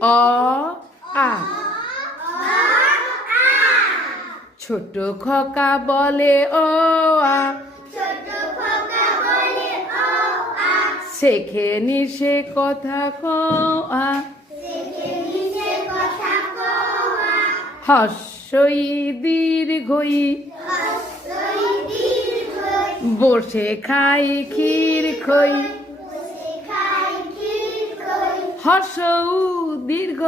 অ, আ। ছোট খকা বলে ও আ। শেখে নিশে কথা ক, আ। হস্যই দীর্ঘই। বসে খাই ক্ষীর খই। হর্ষৌ দীর্ঘ।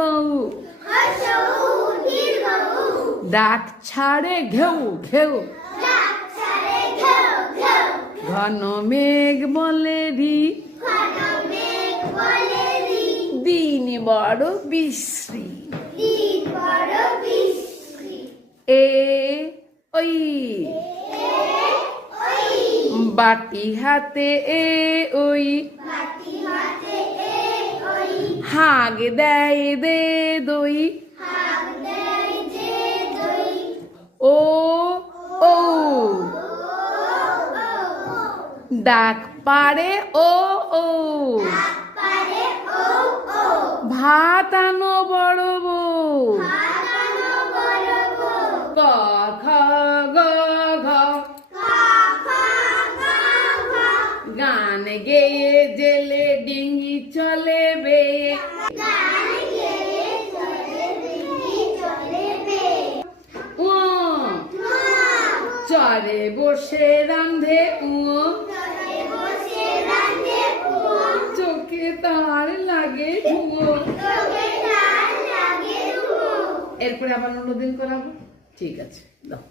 ডাক ছাড়ে ঘেউ ঘেউ। ঘন মেঘ বলে রি। দিন বড় বিশ্রী। এ ওই বাটি হাতে এ ওই হাগ দেয় দে দই। ও ও। ডাক পারে ও ও। ভাত আনো বড় বউ। ক খ গ ঘ। গান গেয়ে জেলে ডিঙ্গি চলে বে। উ চরে বসে রান্ধে উ চোখে তার লাগে ধুয়ো। এরপরে আবার অন্যদিন করাবো। ঠিক আছে দাও।